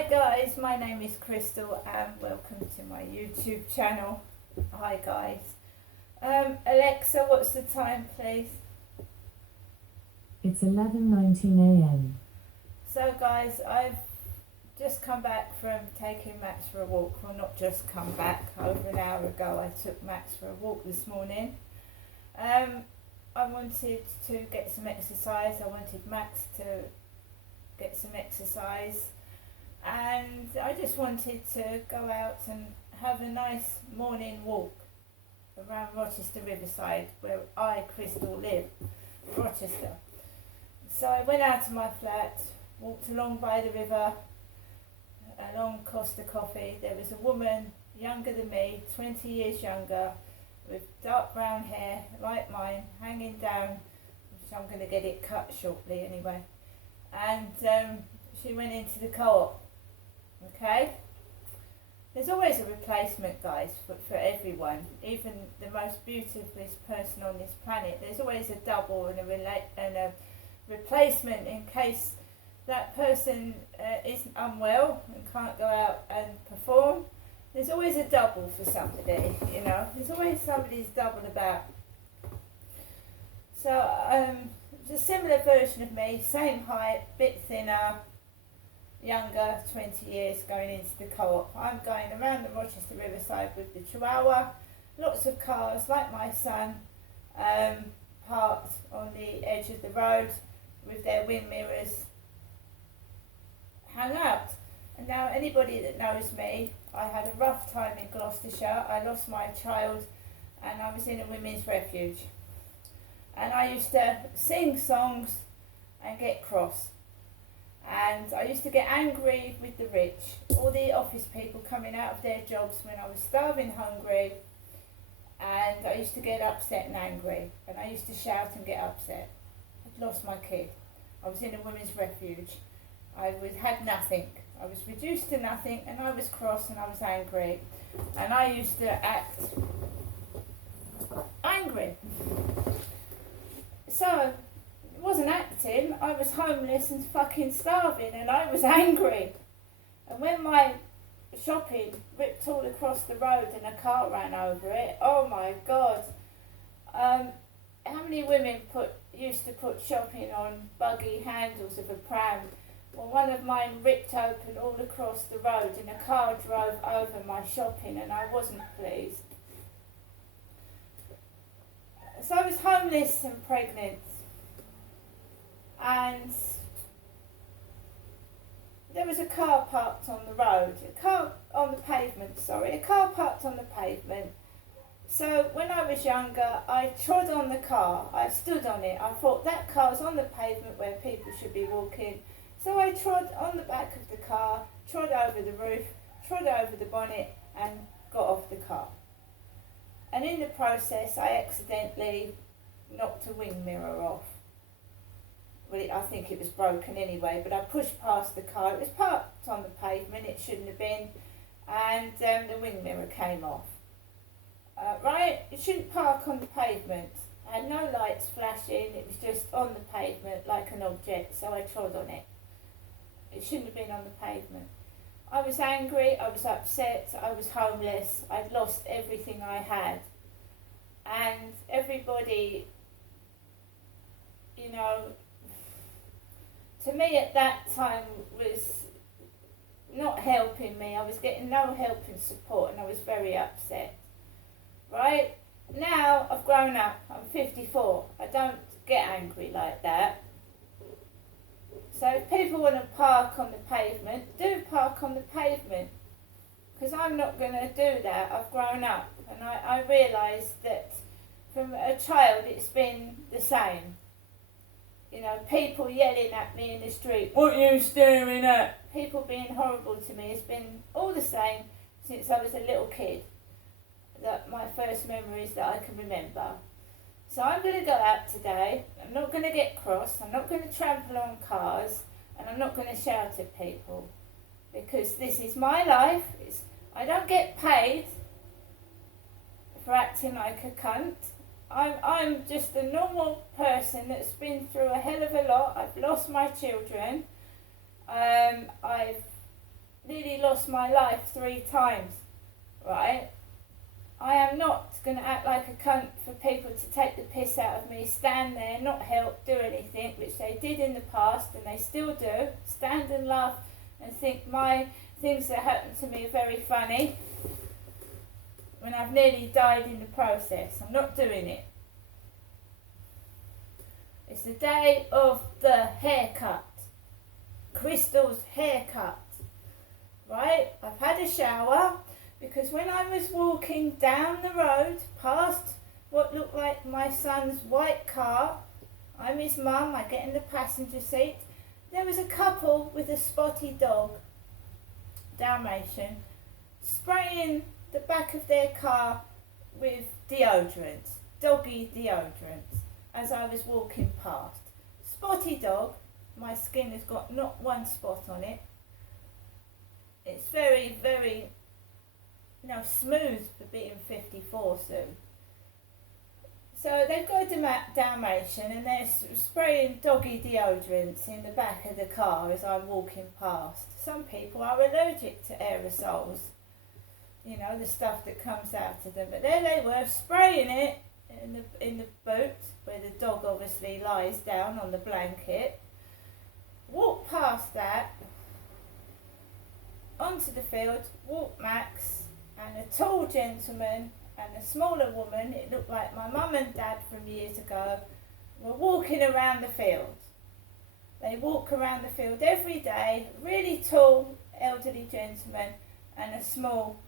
Hi guys, my name is Crystal and welcome to my YouTube channel. Hi guys. Alexa, what's the time please? It's 11:19 a.m. So guys, I've just come back from taking Max for a walk. Well, not just come back, over an hour ago I took Max for a walk this morning. I wanted to get some exercise. I wanted Max to get some exercise. And I just wanted to go out and have a nice morning walk around Rochester Riverside, where I, Crystal, live, Rochester. So I went out to my flat, walked along by the river, along Costa Coffee. There was a woman younger than me, 20 years younger, with dark brown hair, like mine, hanging down, which I'm going to get it cut shortly anyway. And she went into the co-op. Okay? There's always a replacement, guys, for everyone. Even the most beautifulest person on this planet, there's always a double and a replacement in case that person is unwell and can't go out and perform. There's always a double for somebody, you know. There's always somebody's double about. So, it's a similar version of me, same height, bit thinner, younger, 20 years, going into the co-op. I'm going around the Rochester Riverside with the Chihuahua. Lots of cars, like my son, parked on the edge of the road with their wind mirrors hung out. And now anybody that knows me, I had a rough time in Gloucestershire. I lost my child and I was in a women's refuge. And I used to sing songs and get cross. And I used to get angry with the rich, all the office people coming out of their jobs when I was starving hungry, and I used to get upset and angry, and I used to shout and get upset. I'd lost my kid. I was in a women's refuge. Had nothing. I was reduced to nothing, and I was cross and I was angry, and I used to act angry. So it wasn't acting, I was homeless and fucking starving and I was angry. And when my shopping ripped all across the road and a car ran over it, oh my god. How many women used to put shopping on buggy handles of a pram? Well, one of mine ripped open all across the road and a car drove over my shopping and I wasn't pleased. So I was homeless and pregnant. And there was a car parked on the road, a car parked on the pavement. So when I was younger, I trod on the car, I stood on it. I thought that car's on the pavement where people should be walking. So I trod on the back of the car, trod over the roof, trod over the bonnet and got off the car. And in the process, I accidentally knocked a wing mirror off. Well, I think it was broken anyway, but I pushed past the car. It was parked on the pavement, it shouldn't have been, and the wing mirror came off. Right, it shouldn't park on the pavement. I had no lights flashing, it was just on the pavement like an object, so I trod on it. It shouldn't have been on the pavement. I was angry, I was upset, I was homeless, I'd lost everything I had. And everybody, you know, to me at that time was not helping me. I was getting no help and support and I was very upset. Right? Now I've grown up, I'm 54. I don't get angry like that. So if people want to park on the pavement, do park on the pavement. Because I'm not going to do that. I've grown up and I realised that from a child it's been the same. You know, people yelling at me in the street, "What are you staring at?" People being horrible to me. It's been all the same since I was a little kid. That my first memories that I can remember. So I'm going to go out today. I'm not going to get cross. I'm not going to trample on cars. And I'm not going to shout at people. Because this is my life. I don't get paid for acting like a cunt. I'm just a normal person that's been through a hell of a lot. I've lost my children. I've nearly lost my life 3 times, right? I am not going to act like a cunt for people to take the piss out of me, stand there, not help, do anything, which they did in the past and they still do, stand and laugh and think my things that happened to me are very funny when I've nearly died in the process. I'm not doing it. It's the day of the haircut. Crystal's haircut. Right? I've had a shower because when I was walking down the road past what looked like my son's white car, I'm his mum, I get in the passenger seat, there was a couple with a spotty dog, Dalmatian, spraying the back of their car with deodorant, doggy deodorant, as I was walking past. Spotty dog, my skin has got not one spot on it. It's very, very, smooth for being 54 soon. So they've got a Dalmatian and they're spraying doggy deodorants in the back of the car as I'm walking past. Some people are allergic to aerosols, the stuff that comes out of them. But there they were spraying it in the boot where the dog obviously lies down on the blanket. Walk past that, onto the field, walk Max, and a tall gentleman and a smaller woman, it looked like my mum and dad from years ago, were walking around the field. They walk around the field every day, really tall elderly gentleman and a small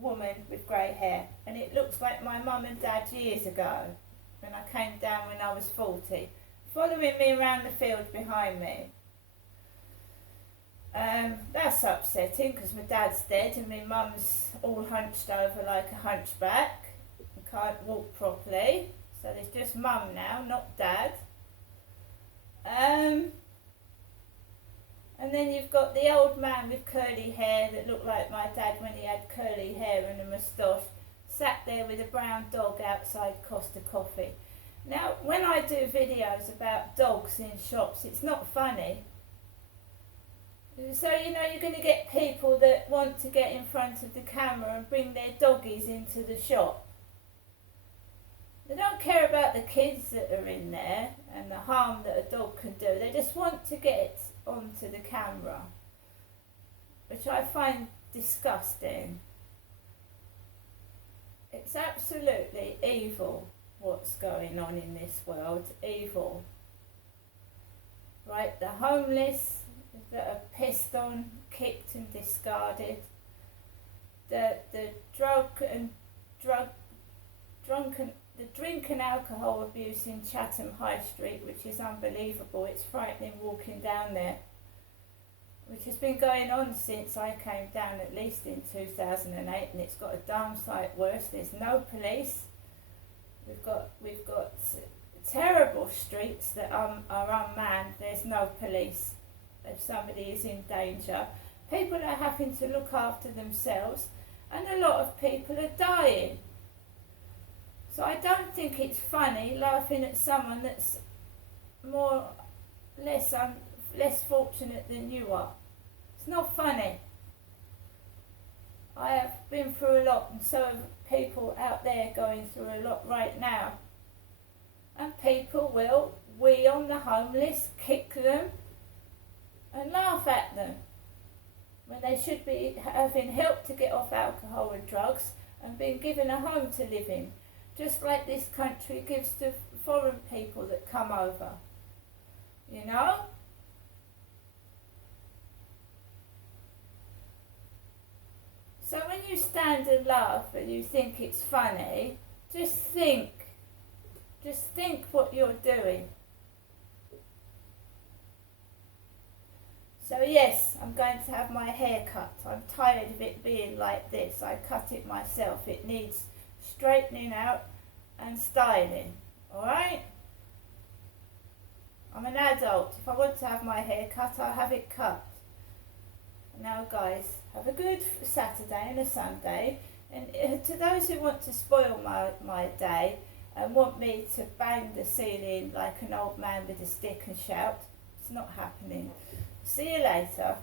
woman with grey hair. And it looks like my mum and dad years ago, when I came down when I was 40, following me around the field behind me. That's upsetting because my dad's dead and my mum's all hunched over like a hunchback and can't walk properly. So there's just mum now, not dad. And then you've got the old man with curly hair that looked like my dad when he had curly hair and a moustache, sat there with a brown dog outside Costa Coffee. Now, when I do videos about dogs in shops, it's not funny. So, you're going to get people that want to get in front of the camera and bring their doggies into the shop. They don't care about the kids that are in there and the harm that a dog can do. They just want to get onto the camera, which I find disgusting. It's absolutely evil what's going on in this world. Evil. Right, the homeless that are pissed on, kicked and discarded, the drink and alcohol abuse in Chatham High Street, which is unbelievable. It's frightening walking down there, which has been going on since I came down, at least in 2008, and it's got a damn sight worse. There's no police. We've got terrible streets that are unmanned. There's no police. If somebody is in danger, people are having to look after themselves, and a lot of people are dying. So I don't think it's funny laughing at someone that's less fortunate than you are. It's not funny. I have been through a lot, and so have people out there going through a lot right now. And people will wee on the homeless, kick them, and laugh at them when they should be having help to get off alcohol and drugs and being given a home to live in, just like this country gives to foreign people that come over. So when you stand and laugh and you think it's funny, just think what you're doing. So yes, I'm going to have my hair cut. I'm tired of it being like this. I cut it myself. It needs straightening out and styling. Alright? I'm an adult. If I want to have my hair cut, I'll have it cut. Now guys, have a good Saturday and a Sunday. And to those who want to spoil my day and want me to bang the ceiling like an old man with a stick and shout, it's not happening. See you later.